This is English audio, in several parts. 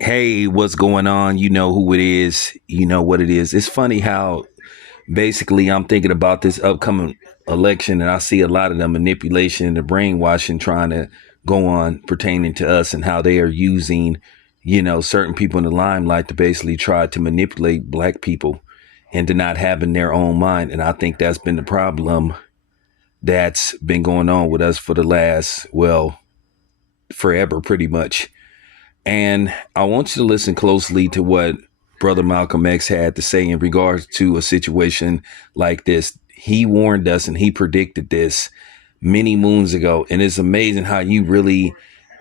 Hey, what's going on? You know who it is. You know what it is. It's funny how basically I'm thinking about this upcoming election and I see a lot of the manipulation and the brainwashing trying to go on pertaining to us and how they are using, certain people in the limelight to basically try to manipulate black people into not having their own mind. And I think that's been the problem that's been going on with us for the last, well, forever pretty much. And I want you to listen closely to what Brother Malcolm X had to say in regards to a situation like this. He warned us and he predicted this many moons ago. And it's amazing how you really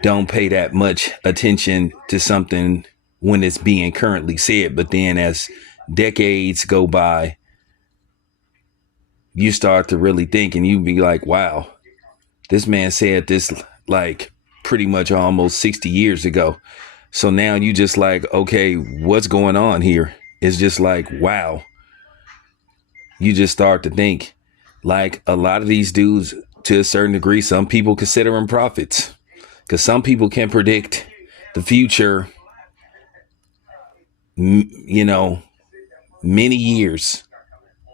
don't pay that much attention to something when it's being currently said. But then as decades go by, you start to really think and you be like, wow, this man said this like pretty much almost 60 years ago. So now you just like, okay, what's going on here? It's just like, wow. You just start to think like a lot of these dudes, to a certain degree, some people consider them prophets because some people can predict the future, many years,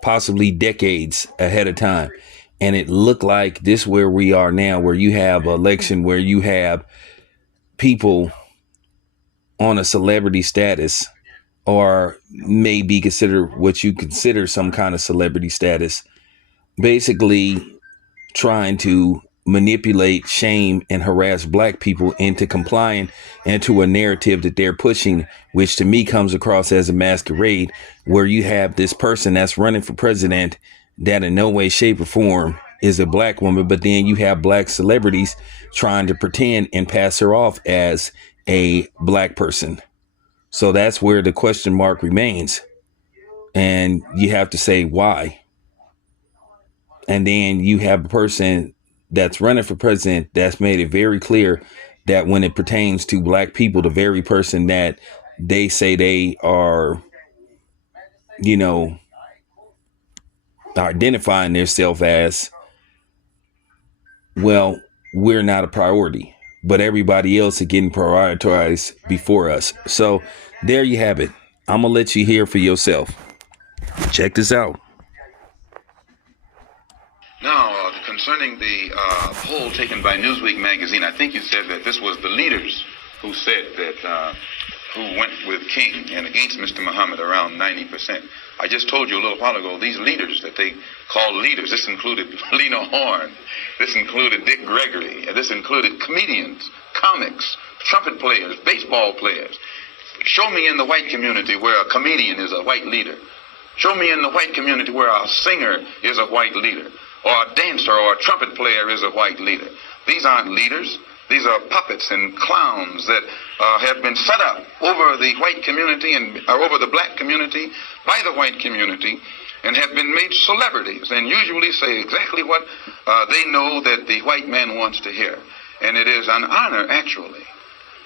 possibly decades ahead of time. And it looked like this where we are now, where you have an election, where you have people on a celebrity status or maybe consider what you consider some kind of celebrity status, basically trying to manipulate, shame, and harass black people into complying into a narrative that they're pushing, which to me comes across as a masquerade, where you have this person that's running for president that in no way, shape, or form is a black woman, but then you have black celebrities trying to pretend and pass her off as a black person. So that's where the question mark remains. And you have to say why. And then you have a person that's running for president that's made it very clear that when it pertains to black people, the very person that they say they are, identifying themselves as, well, we're not a priority, but everybody else is getting prioritized before us. So there you have it. I'm going to let you hear for yourself. Check this out. Now, concerning the poll taken by Newsweek magazine, I think you said that this was the leaders who said that, who went with King and against Mr. Muhammad, around 90%. I just told you a little while ago, these leaders that they call leaders, this included Lena Horne, this included Dick Gregory, this included comedians, comics, trumpet players, baseball players. Show me in the white community where a comedian is a white leader. Show me in the white community where a singer is a white leader, or a dancer or a trumpet player is a white leader. These aren't leaders. These are puppets and clowns that have been set up over the white community and over the black community by the white community and have been made celebrities and usually say exactly what they know that the white man wants to hear. And it is an honor, actually,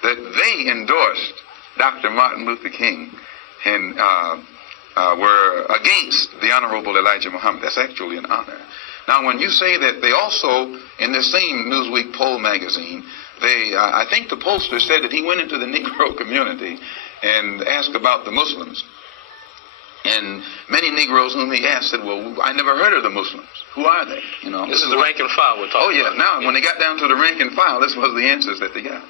that they endorsed Dr. Martin Luther King and were against the Honorable Elijah Muhammad. That's actually an honor. Now, when you say that they also, in the same Newsweek poll magazine, I think the pollster said that he went into the Negro community and asked about the Muslims. And many Negroes whom he asked said, well, I never heard of the Muslims. Who are they? This is the rank and file we're talking about. Oh, yeah. Now, when they got down to the rank and file, this was the answers that they got.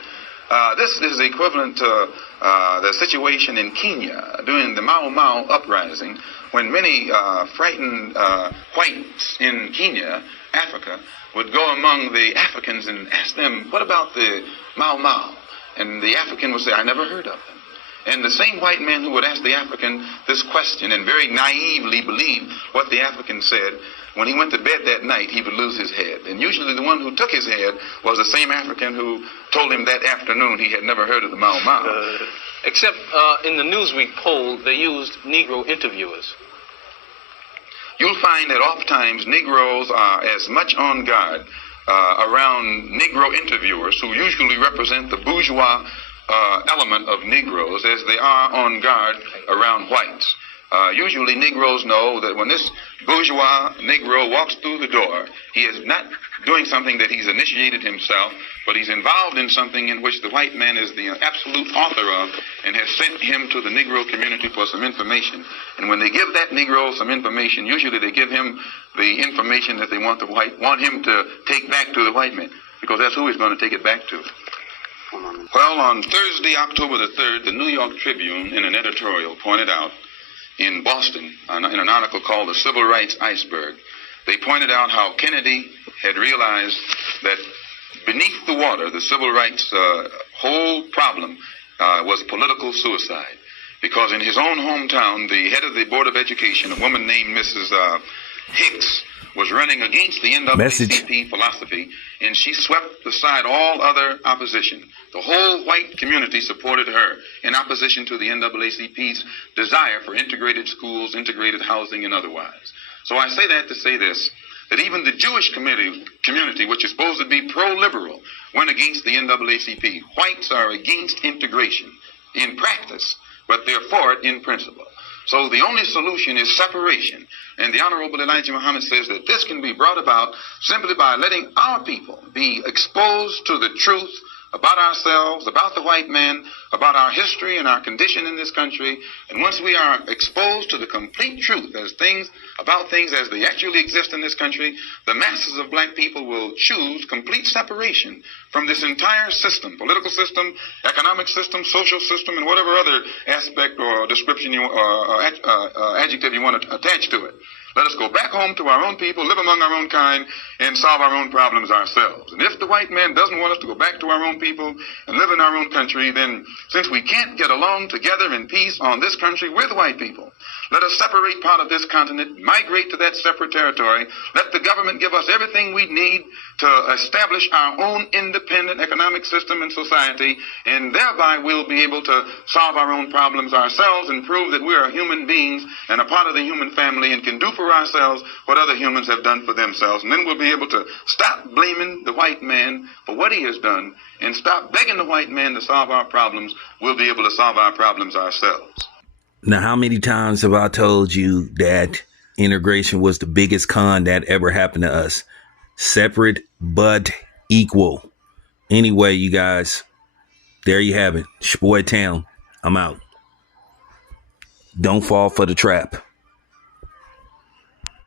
This is equivalent to the situation in Kenya during the Mau Mau uprising, when many frightened whites in Kenya, Africa, would go among the Africans and ask them, what about the Mau Mau? And the African would say, I never heard of them. And the same white man who would ask the African this question and very naively believe what the African said, when he went to bed that night, he would lose his head. And usually the one who took his head was the same African who told him that afternoon he had never heard of the Mau Mau. Except in the Newsweek poll, they used Negro interviewers. You'll find that oftentimes Negroes are as much on guard around Negro interviewers, who usually represent the bourgeois element of Negroes, as they are on guard around whites. Usually Negroes know that when this bourgeois Negro walks through the door, he is not doing something that he's initiated himself, but he's involved in something in which the white man is the absolute author of and has sent him to the Negro community for some information. And when they give that Negro some information, usually they give him the information that they want him to take back to the white man, because that's who he's going to take it back to. Well, on Thursday, October the 3rd, the New York Tribune, in an editorial, pointed out in Boston, in an article called The Civil Rights Iceberg, they pointed out how Kennedy had realized that beneath the water, the civil rights whole problem was political suicide. Because in his own hometown, the head of the Board of Education, a woman named Mrs. Hicks, was running against the NAACP philosophy, and she swept aside all other opposition. The whole white community supported her in opposition to the NAACP's desire for integrated schools, integrated housing, and otherwise. So I say that to say this, that even the Jewish community, which is supposed to be pro-liberal, went against the NAACP. Whites are against integration in practice, but they're for it in principle. So the only solution is separation. And the Honorable Elijah Muhammad says that this can be brought about simply by letting our people be exposed to the truth about ourselves, about the white man, about our history and our condition in this country. And once we are exposed to the complete truth about things as they actually exist in this country, the masses of black people will choose complete separation from this entire system, political system, economic system, social system, and whatever other aspect or description adjective you want to attach to it. Let us go back home to our own people, live among our own kind, and solve our own problems ourselves. And if the white man doesn't want us to go back to our own people and live in our own country, then since we can't get along together in peace on this country with white people, let us separate part of this continent, migrate to that separate territory, let the government give us everything we need to establish our own independent economic system and society, and thereby we'll be able to solve our own problems ourselves and prove that we are human beings and a part of the human family and can do for ourselves what other humans have done for themselves. And then we'll be able to stop blaming the white man for what he has done and stop begging the white man to solve our problems. We'll be able to solve our problems ourselves. Now, how many times have I told you that integration was the biggest con that ever happened to us? Separate but equal. Anyway, you guys, there you have it. Shboy Town. I'm out. Don't fall for the trap.